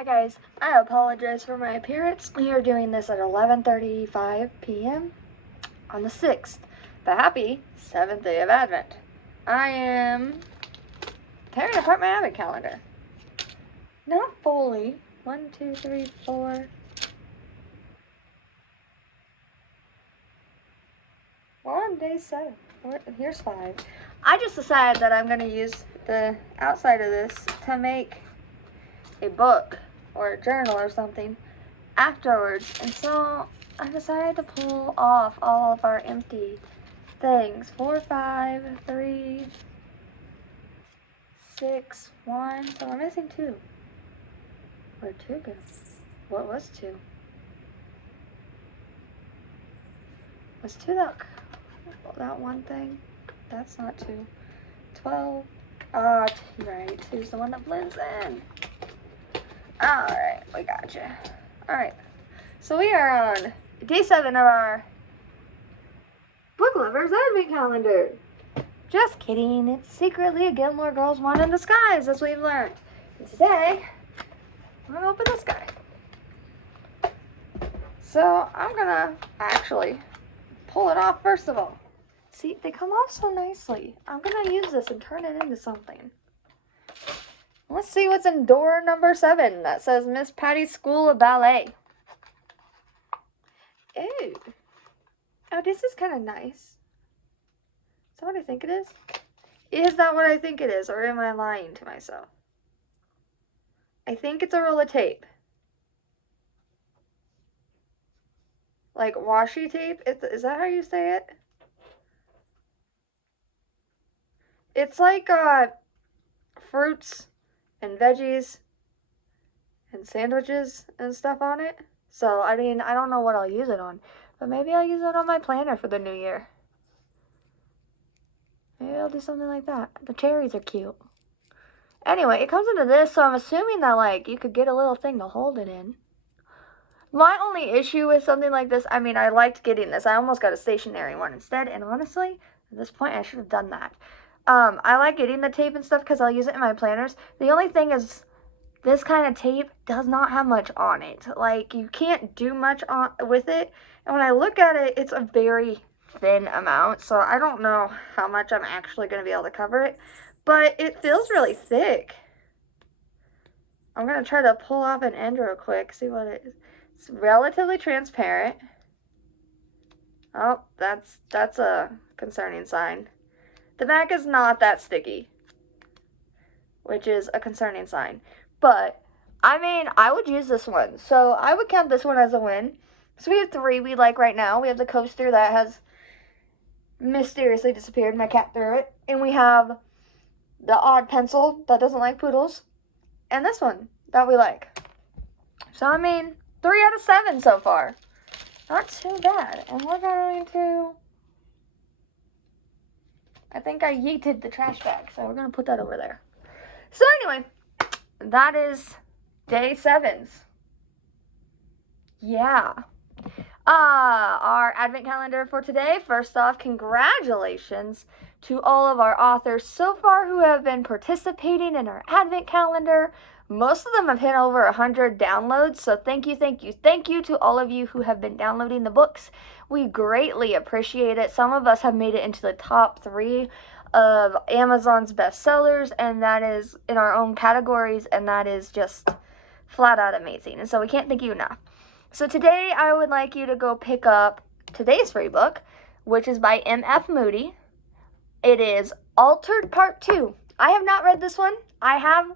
Hi guys, I apologize for my appearance. We are doing this at 11:35 p.m. on the 6th, the happy 7th day of Advent. I am tearing apart my Advent calendar. Not fully. 1, 2, 3, 4. We're on day 7. Here's 5. I just decided that I'm going to use the outside of this to make a book or a journal or something afterwards, and so I decided to pull off all of our empty things. 4, 5, 3, 6, 1. So we're missing 2. Where'd 2 go? What was 2? Was 2 that one thing? That's not 2. 12. Ah, right. 2's the one that blends in. Alright, we got you. Alright, so we are on day 7 of our Book Lovers Advent Calendar. Just kidding, it's secretly a Gilmore Girls one in disguise, as we've learned. And today, I'm going to open this guy. So, I'm going to actually pull it off first of all. See, they come off so nicely. I'm going to use this and turn it into something. Let's see what's in door number 7. That says Miss Patty's School of Ballet. Ooh. Oh, this is kind of nice. Is that what I think it is? Is that what I think it is, or am I lying to myself? I think it's a roll of tape. Like washi tape? Is that how you say it? It's like fruits and veggies and sandwiches and stuff on it. So, I mean, I don't know what I'll use it on, but maybe I'll use it on my planner for the new year. Maybe I'll do something like that. The cherries are cute. Anyway, it comes into this, so I'm assuming that, like, you could get a little thing to hold it in. My only issue with something like this, I mean, I liked getting this. I almost got a stationary one instead, and honestly, at this point, I should have done that. I like getting the tape and stuff because I'll use it in my planners. The only thing is, this kind of tape does not have much on it. Like, you can't do much with it. And when I look at it, it's a very thin amount. So I don't know how much I'm actually going to be able to cover it. But it feels really thick. I'm going to try to pull off an end real quick. See what it is. It's relatively transparent. Oh, that's a concerning sign. The back is not that sticky, which is a concerning sign. But, I mean, I would use this one. So, I would count this one as a win. So, we have 3 we like right now. We have the coaster that has mysteriously disappeared. My cat threw it. And we have the odd pencil that doesn't like poodles. And this one that we like. So, I mean, 3 out of 7 so far. Not too bad. And we're going to... I think I yeeted the trash bag, so we're going to put that over there. So anyway, that is day 7's. Yeah. Our Advent calendar for today. First off, congratulations to all of our authors so far who have been participating in our Advent calendar. Most of them have hit over 100 downloads, so thank you to all of you who have been downloading the books. We greatly appreciate it. Some of us have made it into the top 3 of Amazon's bestsellers, and that is in our own categories, and that is just flat out amazing. And so we can't thank you enough. So today I would like you to go pick up today's free book, which is by M F Moody. It is Altered Part 2. I have not read this one. I have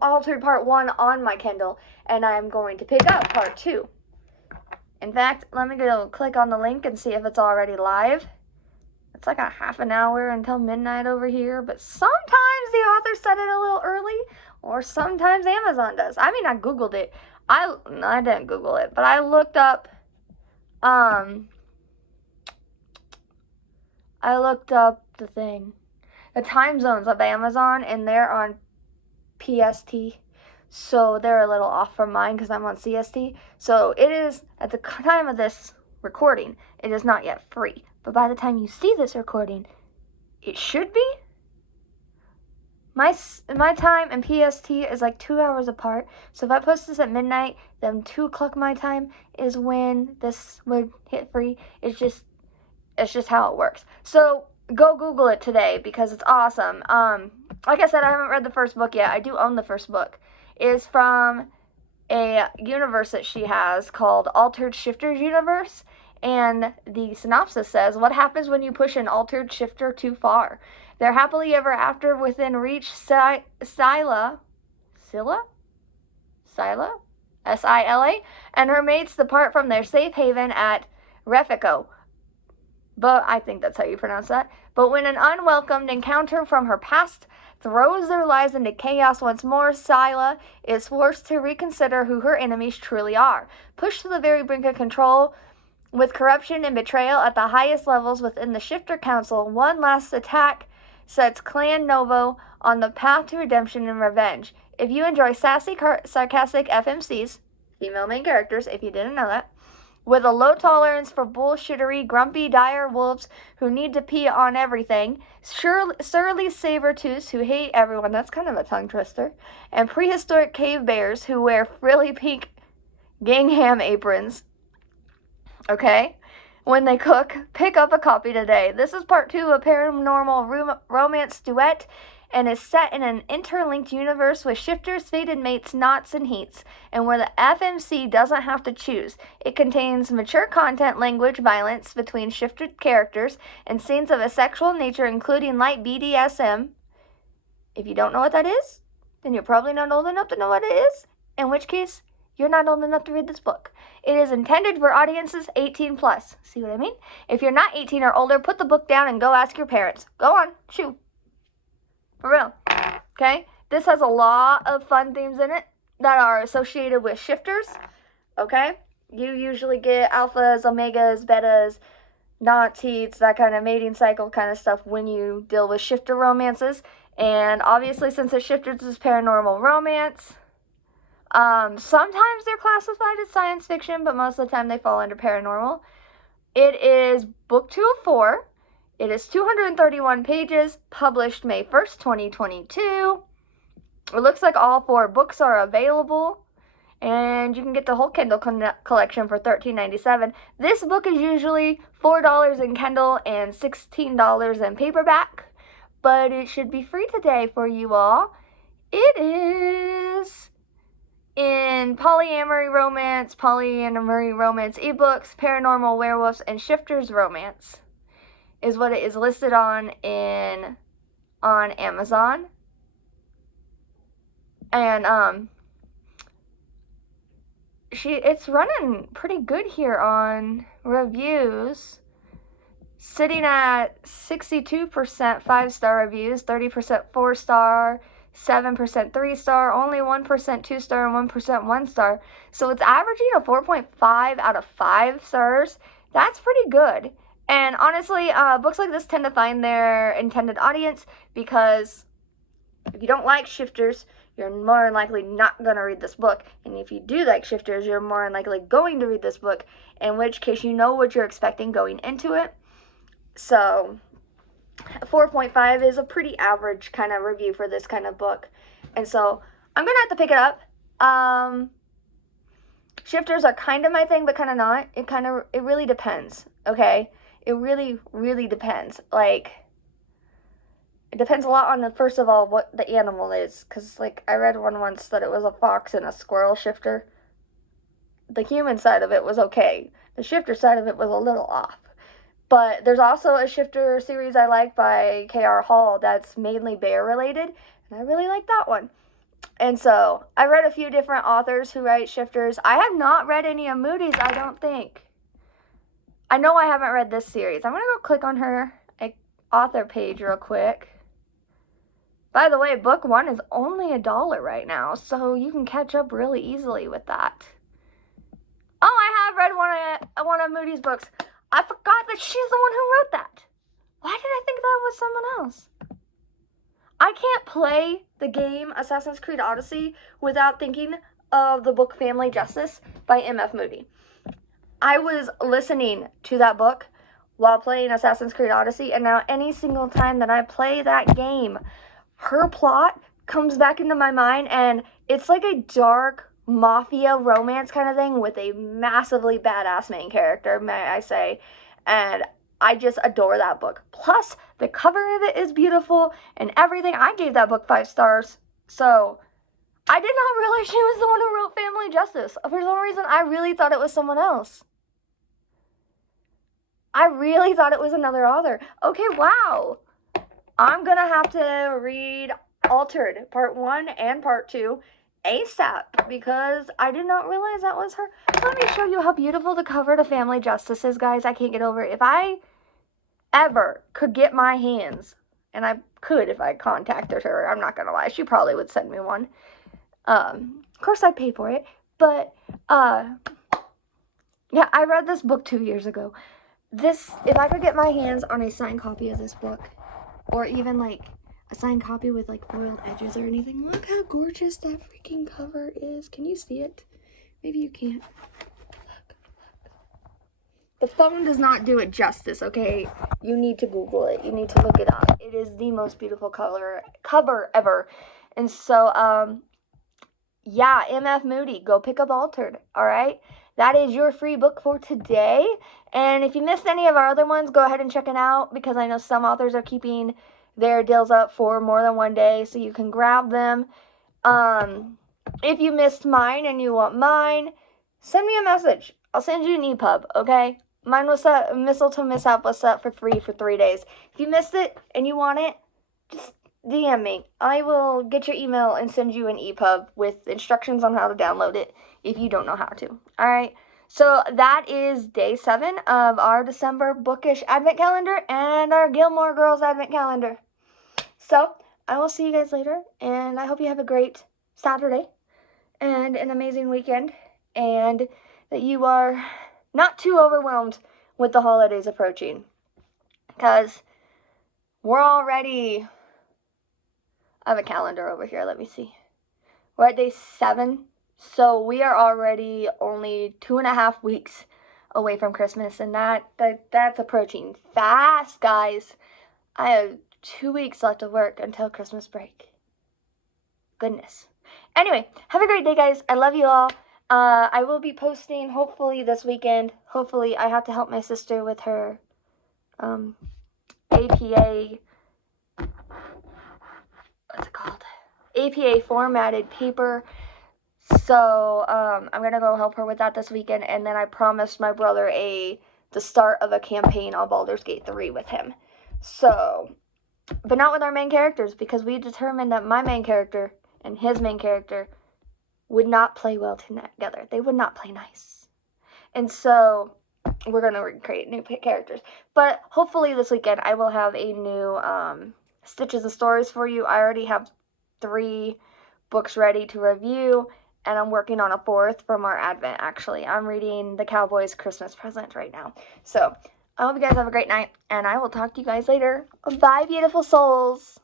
Altered Part 1 on my Kindle, and I'm going to pick up Part 2. In fact, let me go click on the link and see if it's already live. It's like a half an hour until midnight over here, but sometimes the author set it a little early, or sometimes Amazon does. I mean, I Googled it. I didn't Google it, but I looked up, the time zones of Amazon, and they're on PST, so they're a little off from mine because I'm on CST. So it is, at the time of this recording, it is not yet free. But by the time you see this recording, it should be. My time and PST is like 2 hours apart. So if I post this at midnight, then 2 o'clock my time is when this would hit free. It's just how it works. So go Google it today because it's awesome. Like I said, I haven't read the first book yet. I do own the first book. It is from a universe that she has called Altered Shifters Universe. And the synopsis says, what happens when you push an altered shifter too far? They're happily ever after within reach. Sila, S-I-L-A, and her mates depart from their safe haven at Reficio. But I think that's how you pronounce that. But when an unwelcomed encounter from her past throws their lives into chaos once more, Sila is forced to reconsider who her enemies truly are. Pushed to the very brink of control, with corruption and betrayal at the highest levels within the Shifter Council, one last attack sets Clan Novo on the path to redemption and revenge. If you enjoy sassy, sarcastic FMCs, female main characters, if you didn't know that, with a low tolerance for bullshittery, grumpy, dire wolves who need to pee on everything, surly sabertooths who hate everyone, that's kind of a tongue twister, and prehistoric cave bears who wear frilly pink gingham aprons, okay, when they cook, pick up a copy today. This is part 2 of a paranormal romance duet and is set in an interlinked universe with shifters, fated mates, knots, and heats, and where the FMC doesn't have to choose. It contains mature content, language, violence between shifted characters, and scenes of a sexual nature, including light BDSM. If you don't know what that is, then you're probably not old enough to know what it is, in which case, you're not old enough to read this book. It is intended for audiences 18 plus. See what I mean? If you're not 18 or older, put the book down and go ask your parents. Go on, shoo. For real. Okay? This has a lot of fun themes in it that are associated with shifters. Okay? You usually get alphas, omegas, betas, knots, heats, that kind of mating cycle kind of stuff when you deal with shifter romances. And obviously, since it's shifters, is paranormal romance. Sometimes they're classified as science fiction, but most of the time they fall under paranormal. It is book 2 of 4. It is 231 pages, published May 1st, 2022. It looks like all 4 books are available, and you can get the whole Kindle collection for $13.97. This book is usually $4 in Kindle and $16 in paperback, but it should be free today for you all. It is in polyamory romance ebooks, paranormal werewolves, and shifters romance is what it is listed on Amazon. And it's running pretty good here on reviews, sitting at 62% 5-star reviews, 30% 4-star, 7% 3-star, only 1% 2-star, and 1% 1-star. So it's averaging a 4.5 out of 5 stars. That's pretty good. And honestly, books like this tend to find their intended audience, because if you don't like shifters, you're more than likely not going to read this book. And if you do like shifters, you're more than likely going to read this book, in which case you know what you're expecting going into it. So 4.5 is a pretty average kind of review for this kind of book. And so I'm going to have to pick it up. Shifters are kind of my thing, but kind of not. It really depends, okay? It really, really depends. Like, it depends a lot on, first of all, what the animal is. Because, like, I read one once that it was a fox and a squirrel shifter. The human side of it was okay. The shifter side of it was a little off. But there's also a shifter series I like by K.R. Hall that's mainly bear related, and I really like that one. And so I read a few different authors who write shifters. I have not read any of Moody's, I don't think. I know I haven't read this series. I'm going to go click on her author page real quick. By the way, book 1 is only $1 right now, so you can catch up really easily with that. Oh, I have read one of Moody's books. I forgot that she's the one who wrote that. Why did I think that was someone else? I can't play the game Assassin's Creed Odyssey without thinking of the book Family Justice by M F Moody. I was listening to that book while playing Assassin's Creed Odyssey, and now any single time that I play that game, her plot comes back into my mind, and it's like a dark mafia romance kind of thing with a massively badass main character, may I say. And I just adore that book. Plus, the cover of it is beautiful and everything. I gave that book 5 stars. So, I did not realize she was the one who wrote Family Justice. For some reason, I really thought it was someone else. I really thought it was another author. Okay, wow. I'm going to have to read Altered, Part 1 and Part 2, ASAP, because I did not realize that was her. Let me show you how beautiful the cover to Family Justice is, guys. I can't get over it. If I ever could get my hands, and I could if I contacted her, I'm not going to lie, she probably would send me one. Of course I'd pay for it, but, yeah, I read this book 2 years ago. If I could get my hands on a signed copy of this book, or even, like, a signed copy with, like, foiled edges or anything, look how gorgeous that freaking cover is. Can you see it? Maybe you can't. Look. The phone does not do it justice, okay? You need to Google it. You need to look it up. It is the most beautiful cover ever. And so, yeah, M F Moody, go pick up Altered, all right? That is your free book for today. And if you missed any of our other ones, go ahead and check it out, because I know some authors are keeping their deals up for more than one day, so you can grab them. If you missed mine and you want mine, send me a message. I'll send you an EPUB, okay? Mine was set, Mistletoe Mishap was set for free for 3 days. If you missed it and you want it, just DM me. I will get your email and send you an EPUB with instructions on how to download it if you don't know how to. Alright, so that is day 7 of our December bookish advent calendar and our Gilmore Girls advent calendar. So, I will see you guys later, and I hope you have a great Saturday and an amazing weekend, and that you are not too overwhelmed with the holidays approaching, because we're already... I have a calendar over here, let me see. We're at day 7, so we are already only 2.5 weeks away from Christmas, and that's approaching fast, guys. I have 2 weeks left of work until Christmas break. Goodness. Anyway, have a great day, guys. I love you all. I will be posting, hopefully, this weekend. Hopefully, I have to help my sister with her APA... what's it called? APA formatted paper. So, I'm going to go help her with that this weekend. And then I promised my brother the start of a campaign on Baldur's Gate 3 with him. So... but not with our main characters, because we determined that my main character and his main character would not play well together. They would not play nice. And so, we're going to create new characters. But hopefully this weekend I will have a new Stitches of Stories for you. I already have 3 books ready to review, and I'm working on a 4th from our Advent, actually. I'm reading The Cowboy's Christmas Present right now. So, I hope you guys have a great night, and I will talk to you guys later. Bye, beautiful souls.